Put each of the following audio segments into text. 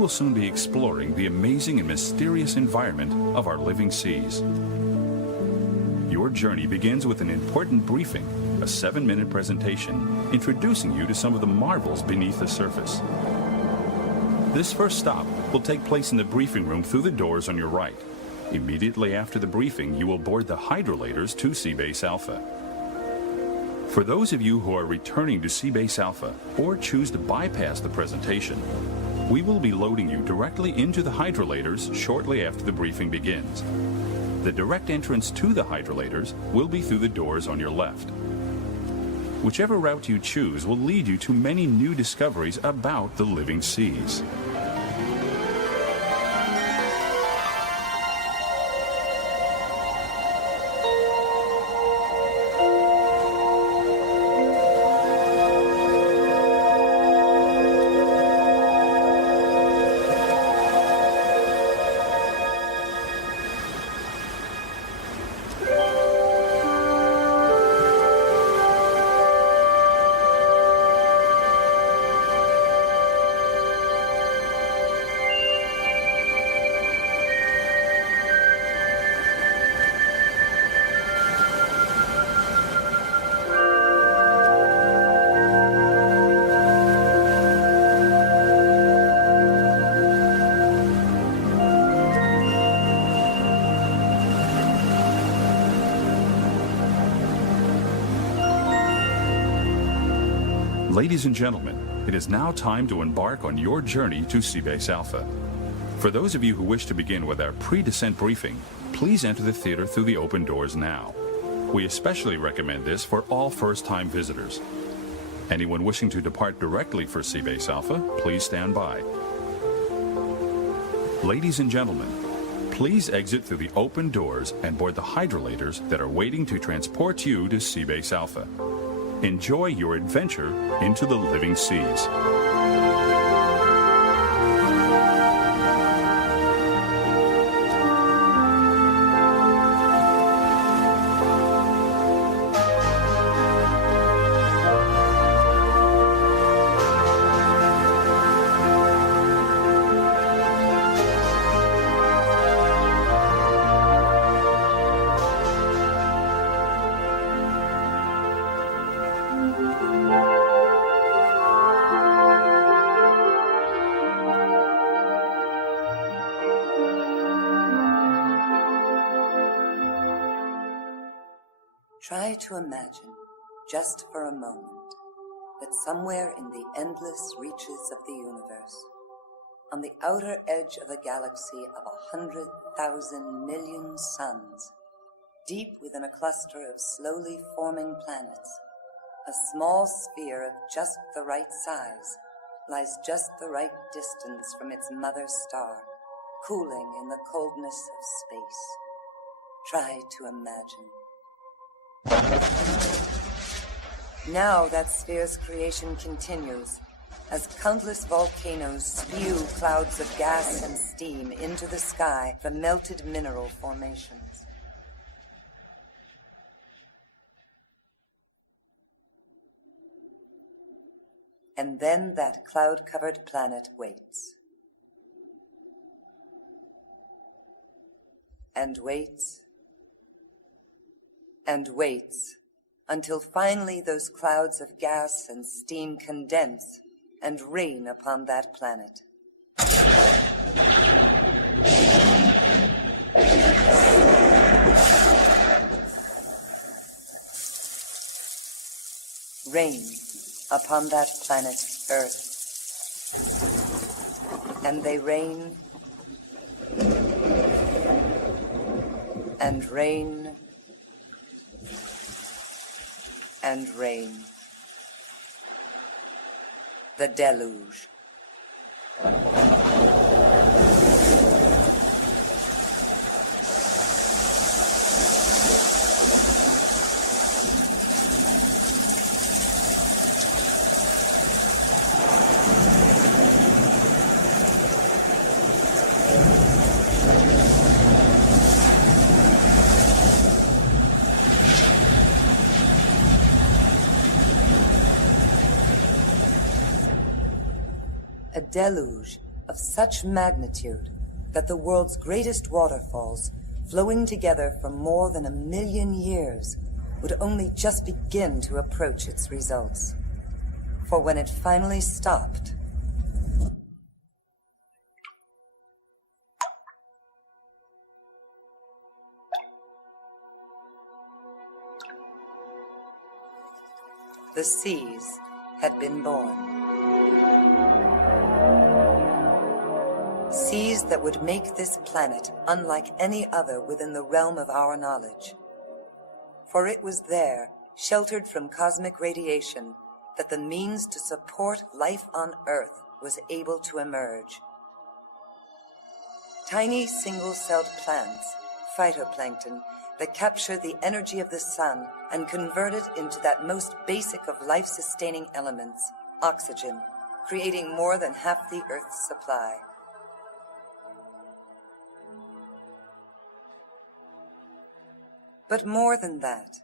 will soon be exploring the amazing and mysterious environment of our living seas. Your journey begins with an important briefing, a 7-minute presentation introducing you to some of the marvels beneath the surface. This first stop will take place in the briefing room through the doors on your right. Immediately after the briefing, you will board the hydrolators to Seabase Alpha. For those of you who are returning to Seabase Alpha or choose to bypass the presentation, we will be loading you directly into the hydrolators shortly after the briefing begins. The direct entrance to the hydrolators will be through the doors on your left. Whichever route you choose will lead you to many new discoveries about the living seas. Ladies and gentlemen, it is now time to embark on your journey to Seabase Alpha. For those of you who wish to begin with our pre-descent briefing, please enter the theater through the open doors now. We especially recommend this for all first-time visitors. Anyone wishing to depart directly for Seabase Alpha, please stand by. Ladies and gentlemen, please exit through the open doors and board the hydrolators that are waiting to transport you to Seabase Alpha. Enjoy your adventure into the living seas. Try to imagine, just for a moment, that somewhere in the endless reaches of the universe, on the outer edge of a galaxy of 100,000 million suns, deep within a cluster of slowly forming planets, a small sphere of just the right size lies just the right distance from its mother star, cooling in the coldness of space. Try to imagine. Now that sphere's creation continues, as countless volcanoes spew clouds of gas and steam into the sky from melted mineral formations. And then that cloud-covered planet waits. And waits. And waits until finally those clouds of gas and steam condense and rain upon that planet. Rain upon that planet Earth. And they rain and rain and rain. The deluge. A deluge of such magnitude that the world's greatest waterfalls, flowing together for more than 1 million years, would only just begin to approach its results. For when it finally stopped, the seas had been born. Seas that would make this planet unlike any other within the realm of our knowledge. For it was there, sheltered from cosmic radiation, that the means to support life on Earth was able to emerge. Tiny single-celled plants, phytoplankton, that capture the energy of the sun and convert it into that most basic of life-sustaining elements, oxygen, creating more than half the Earth's supply. But more than that,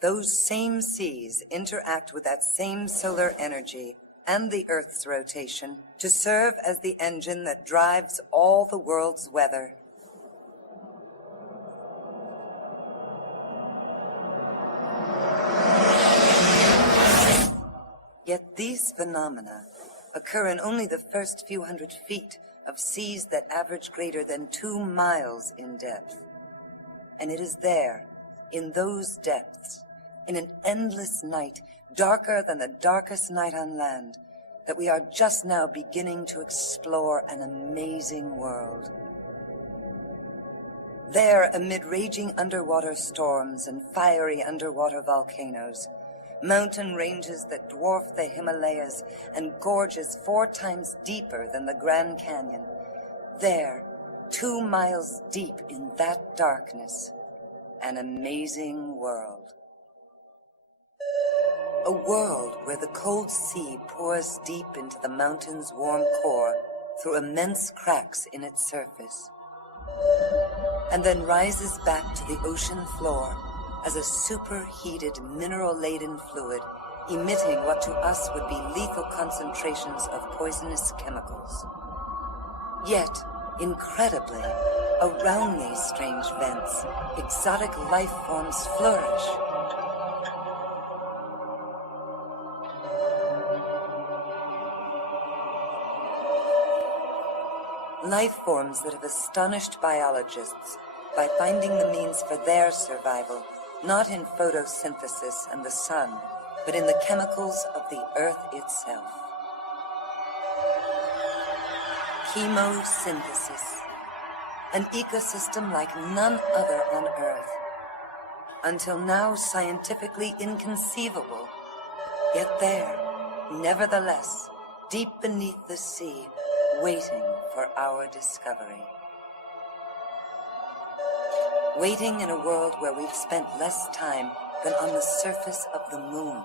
those same seas interact with that same solar energy and the Earth's rotation to serve as the engine that drives all the world's weather. Yet these phenomena occur in only the first few hundred feet of seas that average greater than 2 miles in depth. And it is there, in those depths, in an endless night, darker than the darkest night on land, that we are just now beginning to explore an amazing world. There, amid raging underwater storms and fiery underwater volcanoes, mountain ranges that dwarf the Himalayas and gorges 4 times deeper than the Grand Canyon, there, 2 miles deep in that darkness, an amazing world. A world where the cold sea pours deep into the mountain's warm core through immense cracks in its surface, and then rises back to the ocean floor as a superheated, mineral-laden fluid, emitting what to us would be lethal concentrations of poisonous chemicals. Yet, incredibly, around these strange vents, exotic life forms flourish. Life forms that have astonished biologists by finding the means for their survival, not in photosynthesis and the sun, but in the chemicals of the Earth itself. Chemosynthesis, an ecosystem like none other on Earth, until now scientifically inconceivable, yet there, nevertheless, deep beneath the sea, waiting for our discovery. Waiting in a world where we've spent less time than on the surface of the moon.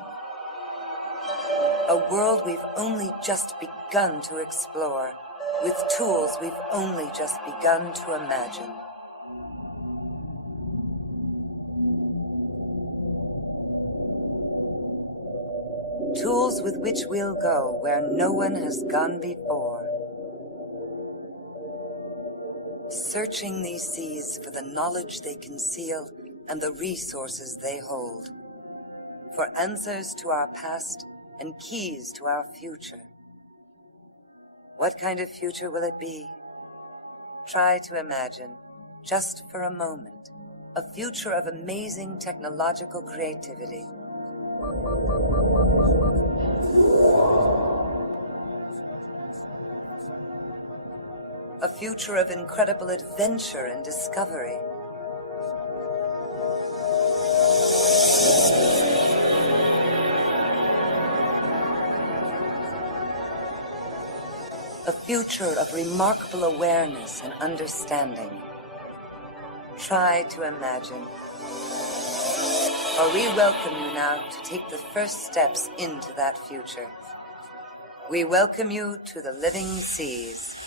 A world we've only just begun to explore, with tools we've only just begun to imagine. Tools with which we'll go where no one has gone before. Searching these seas for the knowledge they conceal and the resources they hold. For answers to our past and keys to our future. What kind of future will it be? Try to imagine, just for a moment, a future of amazing technological creativity. A future of incredible adventure and discovery. A future of remarkable awareness and understanding. Try to imagine. For we welcome you now to take the first steps into that future. We welcome you to the living seas.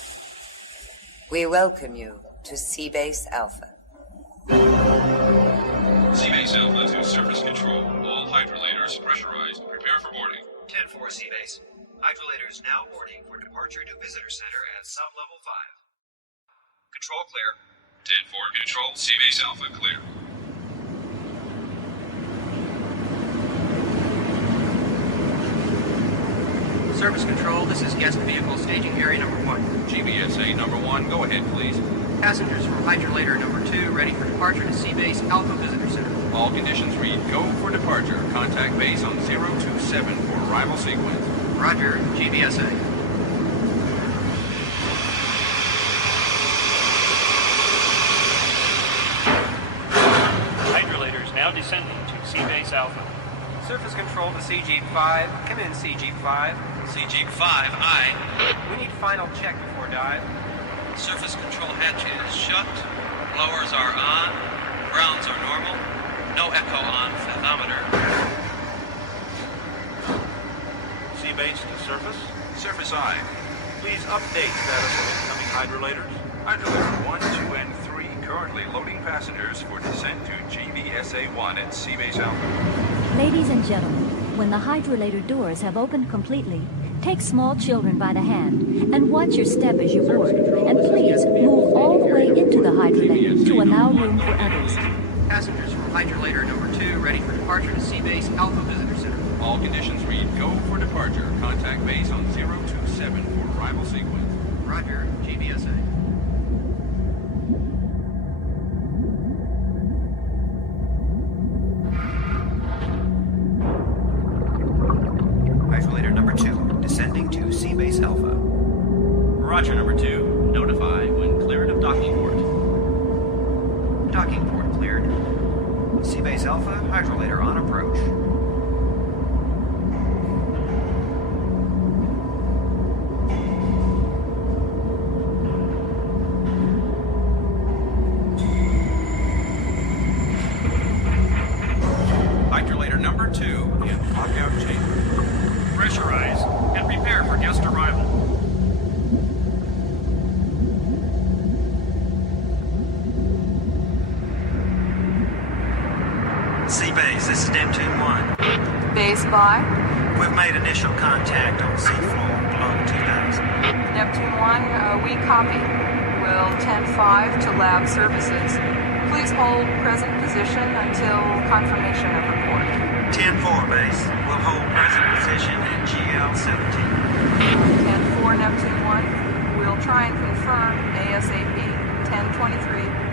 We welcome you to Seabase Alpha. Seabase Alpha to surface control. All hydrolators pressurized. Prepare for boarding. 10-4, Seabase. Hydrolators now boarding for departure to Visitor Center at Sublevel 5. Control clear. 10-4 control, Seabase Alpha clear. Service control, this is guest vehicle staging area number 1. GBSA number 1, go ahead please. Passengers from hydrolator number 2 ready for departure to Seabase Alpha Visitor Center. All conditions read go for departure. Contact base on 027 for arrival sequence. Roger, GBSA. Hydrolators now descending to Seabase Alpha. Surface control to CG5. Come in, CG5. CG5, aye. We need final check before dive. Surface control hatch is shut. Blowers are on. Grounds are normal. No echo on fathometer. Seabase to surface. Surface I. Please update status of incoming hydrolators. Hydrolator 1, 2, and 3 currently loading passengers for descent to GBSA 1 at Seabase Alpha. Ladies and gentlemen, when the hydrolator doors have opened completely, take small children by the hand and watch your step as you board. And please move all the way into the hydrolator to allow room for others. Passengers from hydrolator number 2 ready for departure to Seabase Alpha Visitor Center. All conditions read go for departure. Contact base on 027 for arrival sequence. Roger, GBSA. Hydrolator number 2 descending to Seabase Alpha. Roger, number 2. Notify when cleared of docking port. Docking port cleared. Seabase Alpha, hydrolator on approach. Hydrolator number 2 in lockout chamber. Pressurize and prepare for guest arrival. Seabase, this is Neptune 1. Base by We've made initial contact on seafloor below 2000. Neptune 1, we copy. Will 10-5 to lab services. Please hold present position until confirmation of report. 10-4 base. We'll hold present position at GL-17. 10-4 Neptune 1, we'll try and confirm ASAP. 10-23.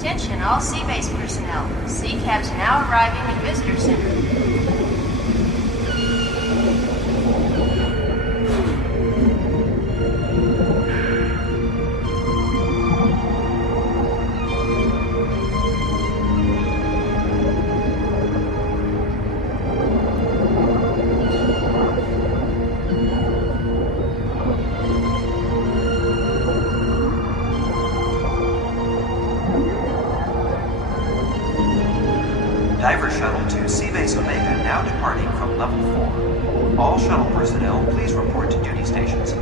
Attention all Seabase personnel. Seacab's now arriving at Visitor Center. Diver shuttle to Seabase Omega now departing from level 4. All shuttle personnel, please report to duty stations.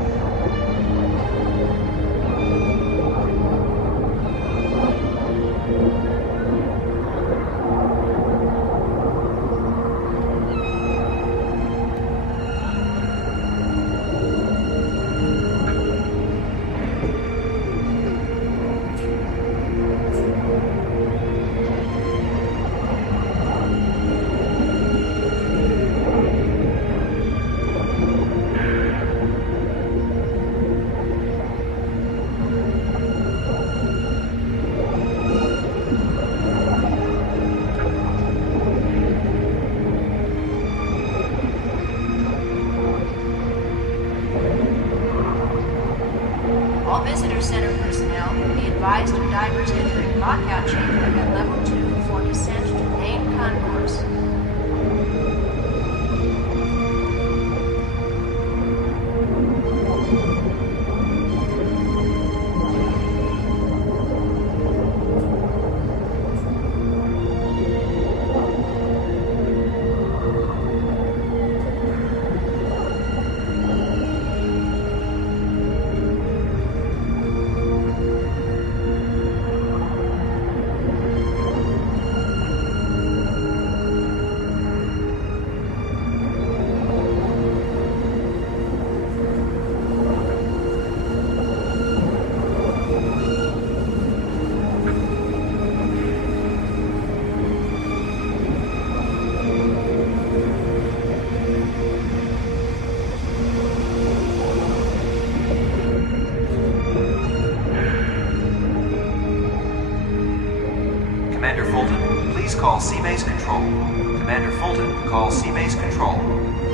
All Visitor Center personnel be advised of divers entering lockout chamber at level 2 for descent to main concourse. Commander Fulton, please call Seabase Control. Commander Fulton, call Seabase Control.